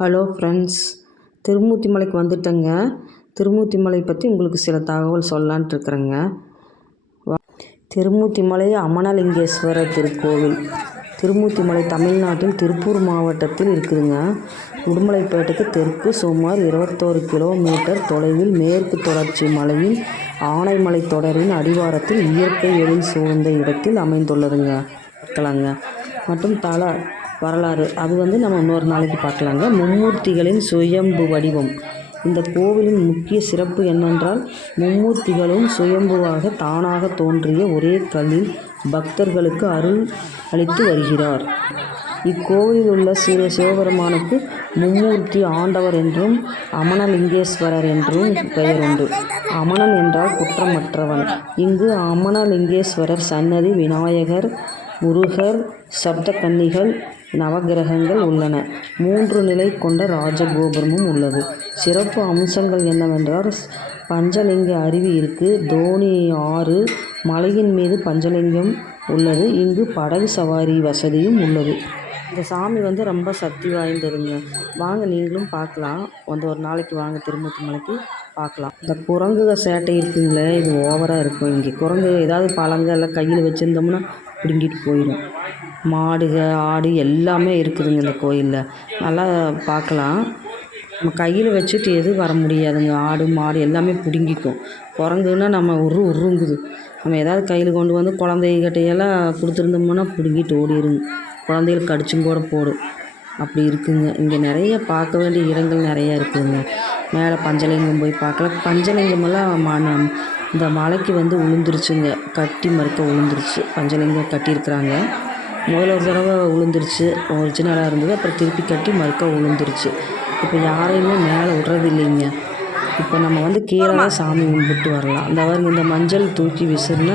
Hello friends, Thirumurthy மலைக்கு வந்துட்டேங்க. திருமூர்த்தி மலை பற்றி உங்களுக்கு சில தகவல் சொல்லலான்ட்டு இருக்கிறேங்க. திருமூர்த்தி மலை அமனலிங்கேஸ்வரர் திருக்கோவில். திருமூர்த்தி மலை தமிழ்நாட்டில் திருப்பூர் மாவட்டத்தில் இருக்குதுங்க. உடுமலைப்பேட்டைக்கு தெற்கு சுமார் 21 கிலோமீட்டர் தொலைவில் மேற்கு தொடர்ச்சி மலையின் ஆனைமலை தொடரின் அடிவாரத்தில் இயற்கை எழில் சூழ்ந்த இடத்தில் அமைந்துள்ளதுங்க. பார்க்கலாங்க. மற்றும் வரலாறு அது நம்ம இன்னொரு நாளைக்கு பார்க்கலாங்க. மும்மூர்த்திகளின் சுயம்பு வடிவம். இந்த கோவிலின் முக்கிய சிறப்பு என்னென்றால், மும்மூர்த்திகளும் சுயம்புவாக தானாக தோன்றிய ஒரே கல்லில் பக்தர்களுக்கு அருள் அளித்து வருகிறார். இக்கோவிலில் உள்ள சிவபெருமானுக்கு மும்மூர்த்தி ஆண்டவர் என்றும் அமனலிங்கேஸ்வரர் என்றும் பெயர் உண்டு. அமனன் என்றால் குற்றமற்றவன். இங்கு அமனலிங்கேஸ்வரர் சன்னதி, விநாயகர், முருகர், சப்தகன்னிகள், நவகிரகங்கள் உள்ளன. 3 நிலை கொண்ட ராஜகோபுரமும் உள்ளது. சிறப்பு அம்சங்கள் என்னவென்றால், பஞ்சலிங்க அருவி இருக்கு, தோணி ஆறு, மலையின் மீது பஞ்சலிங்கம் உள்ளது. இங்கு படகு சவாரி வசதியும் உள்ளது. இந்த சாமி ரொம்ப சக்தி வாய்ந்ததுங்க. வாங்க நீங்களும் பார்க்கலாம். ஒரு நாளைக்கு வாங்க திருமூர்த்தி மலைக்கு பார்க்கலாம். இந்த குரங்குக சேட்டை இருக்குங்களே, இது ஓவராக இருக்கும். இங்கே குரங்கு ஏதாவது பழங்கள் எல்லாம் கையில் வச்சுருந்தோம்னா பிடுங்கிட்டு போயிடும். மாடுக ஆடு எல்லாமே இருக்குதுங்க இந்த கோயிலில். நல்லா பார்க்கலாம். நம்ம கையில் வச்சுட்டு எதுவும் வர முடியாதுங்க. ஆடு மாடு எல்லாமே பிடுங்கிக்கும். குரங்குன்னா நம்ம உருங்குது. நம்ம ஏதாவது கையில் கொண்டு வந்து குழந்தைகிட்டையெல்லாம் கொடுத்துருந்தோம்னா பிடுங்கிட்டு ஓடிடுங்க. குழந்தைகள் கடிச்சும் கூட போடும். அப்படி இருக்குங்க. இங்கே நிறைய பார்க்க வேண்டிய இடங்கள் நிறையா இருக்குதுங்க. மேலே பஞ்சலிங்கம் போய் பார்க்கலாம். பஞ்சலிங்கமெல்லாம் இந்த மலைக்கு விழுந்துருச்சுங்க. கட்டி மறுக்க விழுந்துருச்சு. பஞ்சலிங்கம் கட்டியிருக்கிறாங்க. முதல்ல ஒரு தடவை விழுந்துருச்சு, ஒரிஜினலாக இருந்தது. அப்புறம் திருப்பி கட்டி மறுக்க விழுந்துருச்சு. இப்போ யாரையுமே மேலே விட்றது இல்லைங்க. இப்போ நம்ம கீழே தான் சாமி கும்பிட்டு வரலாம். இந்த மஞ்சள் தூக்கி விசிறுனா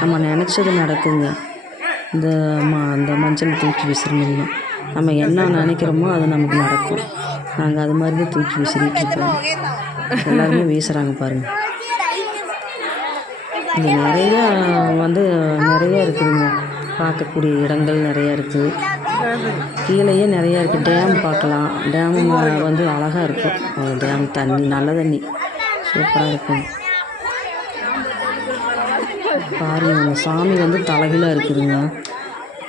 நம்ம நினச்சது நடக்குங்க. இந்த மஞ்சள் தூக்கி விசிறணும்னா நம்ம என்ன நினைக்கிறோமோ அது நமக்கு நடக்கும். நாங்கள் அது மாதிரி தான் தூக்கி விசிறிட்டு இருக்கோம். எல்லாருமே வீசுகிறாங்க பாருங்கள். இங்கே நிறையா நிறையா இருக்குதுங்க. பார்க்கக்கூடிய இடங்கள் நிறையா இருக்குது. கீழேயே நிறையா இருக்குது. டேம் பார்க்கலாம். டேமும் அழகாக இருக்கும். டேம் தண்ணி நல்ல தண்ணி சூப்பராக இருக்கும். பாருங்கள், அந்த சாமி தலைகீழாக இருக்குதுங்க.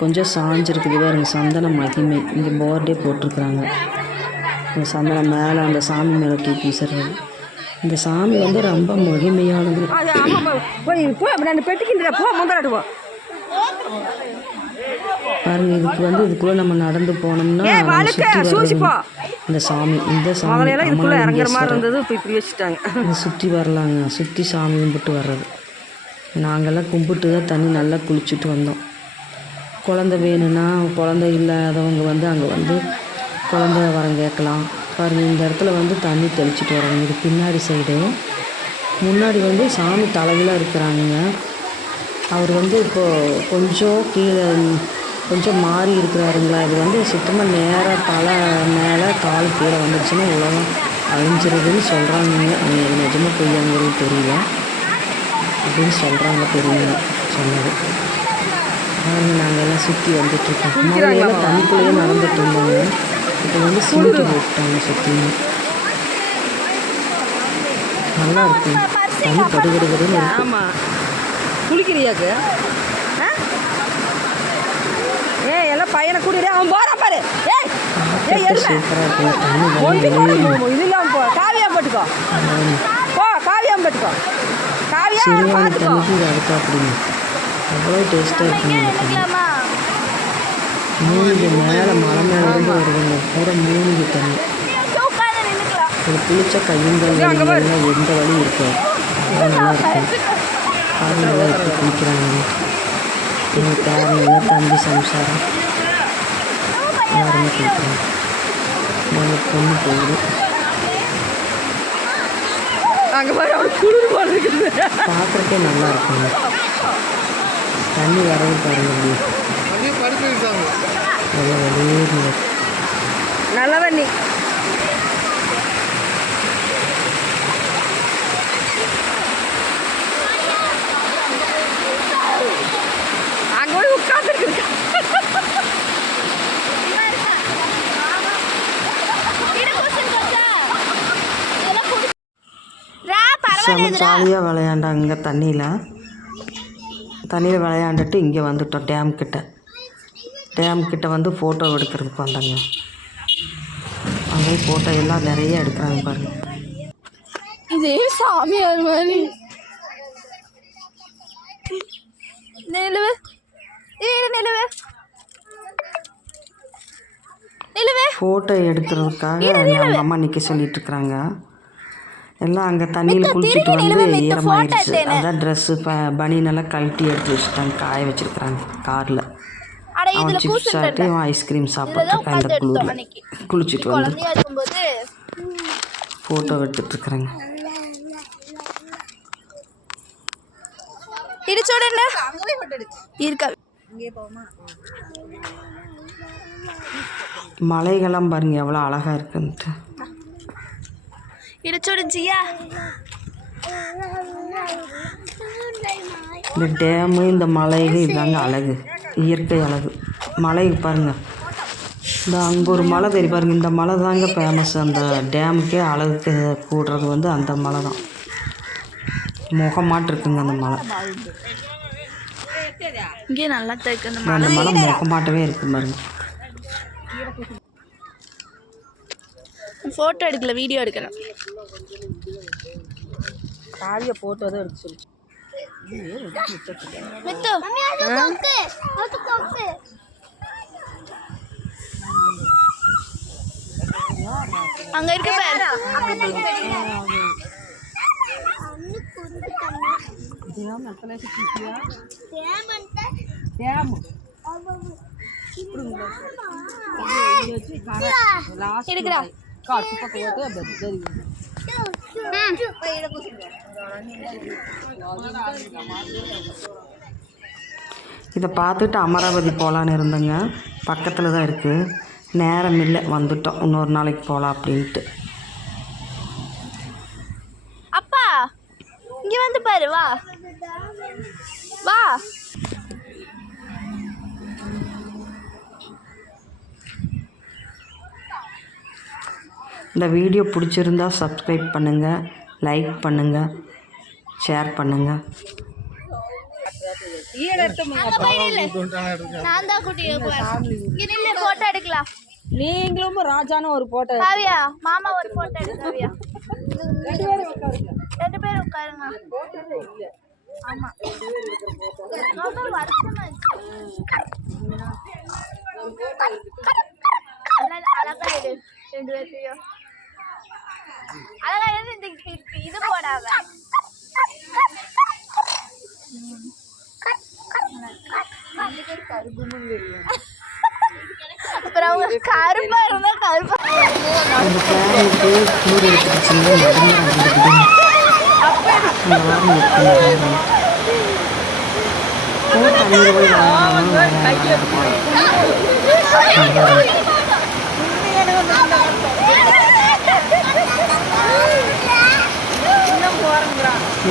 கொஞ்சம் சாஞ்சிருக்குது பாருங்க. சந்தன மகிமை இங்கே போர்டே போட்டிருக்குறாங்க. அந்த சந்தனம் மேலே அந்த சாமி மேலே தூக்கி வீசுறது. இந்த சாமி ரொம்ப மகிமையானது. பாருங்க, இதுக்குள்ளே நம்ம நடந்து போனோம்னா இந்த சாமி சுற்றி வரலாங்க. சுற்றி சாமி கும்பிட்டு வர்றது. நாங்கள்லாம் கும்பிட்டு தான் தண்ணி நல்லா குளிச்சுட்டு வந்தோம். குழந்தை வேணும்னா, குழந்தை இல்லாதவங்க அங்கே குழந்தை வரம் கேட்கலாம். பாருங்கள், இந்த இடத்துல தண்ணி தெளிச்சிட்டு வராங்க. இது பின்னாடி சைடு. முன்னாடி சாமி தலைகளாக இருக்கிறாங்க. அவர் இப்போது கொஞ்சம் கீழே கொஞ்சம் மாறி இருக்கிறாருங்களா. இது சுத்தமாக நேராக தலை மேலே கால் கீழே வந்துடுச்சுன்னா உலகம் அழிஞ்சிருதுன்னு சொல்கிறாங்க. அது நிஜமாக பொய்யாங்கிறது தெரியல அப்படின்னு சொல்கிறாங்க. பெரியவங்க சொன்னது. நாங்கள் எல்லாம் சுற்றி வந்துட்டுருக்கோம். முதல்ல தண்ணிக்குள்ளேயே நடந்துட்டு இருந்தாங்க. இப்போ சிமிட்டி போட்டாங்க சுற்றியும். நல்லா இருக்கும். தண்ணி படுகிறதுன்னு இருக்கும். குளிக்கிறியாக்கு எல்லாம் பையனை கூட்டிட்டு அவன் போறான் பாரு. காவியம் போட்டுக்கோ, காவியம் போட்டுக்கோ. சிறுவாணி தண்ணிக்கு இது அடுத்தா அப்படிங்க. அவ்வளோ டேஸ்ட்டாக இருக்குங்க. மூலிகை மேலே மலை மேலே இருந்து வருதுங்க. பூரா மூலிகை தண்ணி. ஒரு குளிச்ச கையங்கள் எந்த வழி இருக்கும். நல்லா இருக்கும். பாருங்கள்லாம் எப்படி குளிக்கிறாங்க. எங்கள் பேரலாம் தம்பி சம்சாரம் எல்லாருமே குளிக்கிறாங்க. நாங்கள் பொண்ணு போகுது. பார்க்குறக்கே நல்லா இருக்குங்க. தண்ணி வரவு பாருங்க. நல்ல தண்ணி. அங்கே போய் உட்காந்துருக்கு. செம ஜாலியாக விளையாண்டாங்க இங்கே தண்ணியில் விளையாண்டுட்டு இங்கே வந்துட்டோம் டேம் கிட்ட வந்து ஃபோட்டோ எடுக்கிறதுக்கு வந்தாங்க. அங்கே ஃபோட்டோ எல்லாம் நிறைய எடுக்கிறாங்க பாருங்க. இதே சாமியார் மாதிரி நிலுவு ஃபோட்டோ எடுக்கிறதுக்காக அவங்க அம்மா நிற்க சொல்லிட்டு இருக்கிறாங்க. எல்லாம் அங்கே தண்ணியில் குளிச்சுட்டு வந்து ஈரமாயிடுச்சு. அதான் ட்ரெஸ்ஸு பனியனெல்லாம் கழட்டி எடுத்து வச்சுட்டாங்க, காய வச்சுருக்குறாங்க காரில். அவன் சிப்ஸ் சாப்பிட்டு அவன் ஐஸ்கிரீம் சாப்பிட்ருக்கான். இந்த குளிரில் குளிச்சுட்டு வந்து ஃபோட்டோ எடுத்துட்ருக்குறாங்க. மலைகள்லாம் பாருங்க எவ்வளோ அழகாக இருக்குன்ட்டு. இந்த டேமு இந்த மலைகள் இதாங்க அழகு, இயற்கை அழகு. மலை பாருங்கள், இந்த அங்கே ஒரு மலை தெரியும் பாருங்கள். இந்த மலை தாங்க ஃபேமஸ். அந்த டேமுக்கே அழகுக்கு கூடுறது வந்து அந்த மலை தான். முகமாட்டு இருக்குங்க அந்த மலை. இங்கே நல்லா இருக்கு அந்த மலை முகமாட்டவே இருக்கு பாருங்க. ஃபோட்டோ எடுக்கல, வீடியோ எடுக்கிறேன். காலியை போட்டோ தான் எடுத்து சொல்லு. அங்க இருக்க எடுக்கிறா. இதை பார்த்துட்டு அமராவதி போகலான்னு இருந்தேங்க. பக்கத்தில் தான் இருக்குது, நேரம் இல்லை, வந்துட்டோம். இன்னொரு நாளைக்கு போகலாம் அப்படின்ட்டு. அப்பா இங்க வந்து பாரு, வா வா. இந்த வீடியோ பிடிச்சிருந்தா சப்ஸ்கிரைப் பண்ணுங்கள், லைக் பண்ணுங்கள், ஷேர் பண்ணுங்கள். நான் தான் குட்டியை போட்டோ எடுக்கலாம். நீங்களும் ராஜான ஒரு போட்டோ. காவியா மாமா ஒரு போட்டோ எடுக்க. காவியா 2 பேரும் உட்காருங்க. ஆமா அழகா எடு 2 பேர்த்தையும். அழகா எடு. இது போடாத. அப்புறம் அவங்க கருப்பா இருந்தா கருப்பா.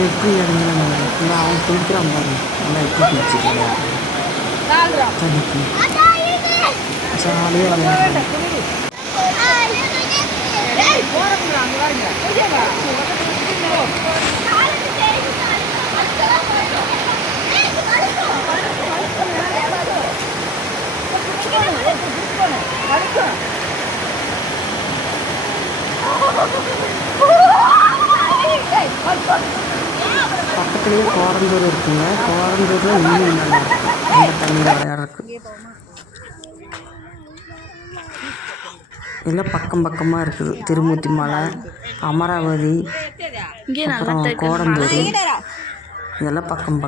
எப்படி இறங்குறாங்க அவன் குளிக்கிறான் பாருங்க. நல்லா எப்படி குளிச்சுக்கிறாங்க, தண்ணிக்கு ஜாலியாக விளையாடுறாங்க. பக்கத்துலேயே கோரந்தூர் இருக்குங்க. கோரந்தூரில் இன்னும் நல்லா இருக்கும் அந்த தண்ணியில் விளையாடுறதுக்கு. எல்லாம் பக்கமாக இருக்குது. திருமூர்த்தி மலை, அமராவதி, அப்புறம் கோரந்தூர், இதெல்லாம் பக்கம்.